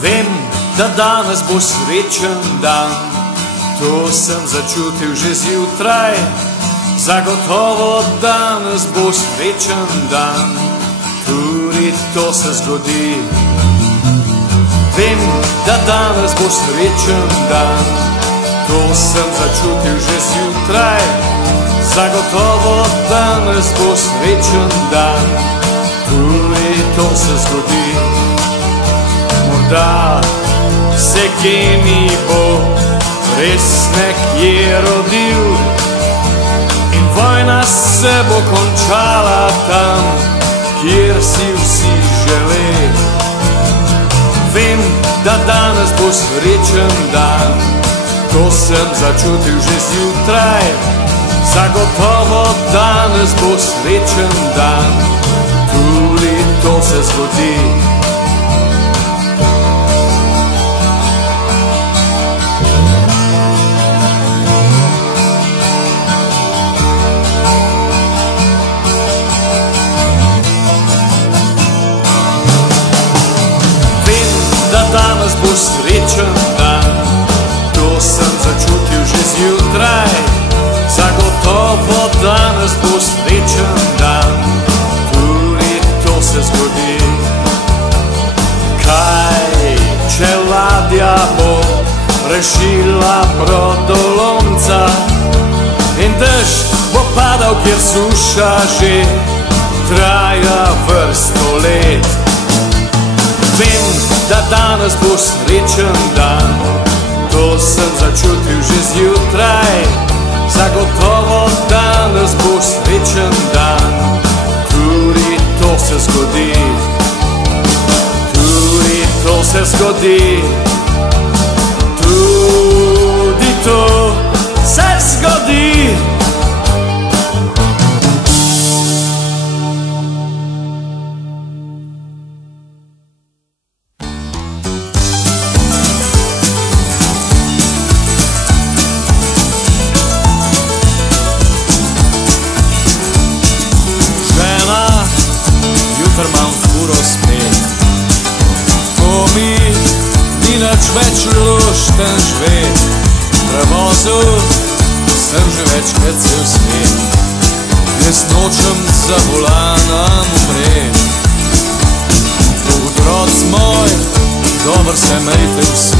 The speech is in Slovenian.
Vem, da danes bo srečen dan, to sem začutil že zjutraj. Zagotovo danes bo srečen dan, tudi to se zgodi. Vem, da danes bo srečen dan, to sem začutil že zjutraj. Zagotovo danes bo srečen dan, tudi to se zgodi. Morda se genij bo res nekje rodil in vojna se bo končala tam, kjer si vsi želeli. Vem, da danes bo srečen dan, to sem začutil že zjutraj. Zagotovo danes bo srečen dan, tudi to se zgodi. Danes bo srečen dan, to sem začutil že zjutraj. Zagotovo danes bo srečen dan, tudi to se zgodi. Kaj, če ladja bo rešila brodolomca in dež bo padal, kjer suša že traja vrsto let. Vem, da danes bo srečen dan, to sem začutil že zjutraj. Zagotovo danes bo srečen dan, tudi to se zgodi. Tudi to se zgodi. Tudi to se zgodi. Več lušten žvet, prevozil sem že večkrat cel svet. Jaz nočem za volanom umret. Otroc moj, dober se mejte vsi.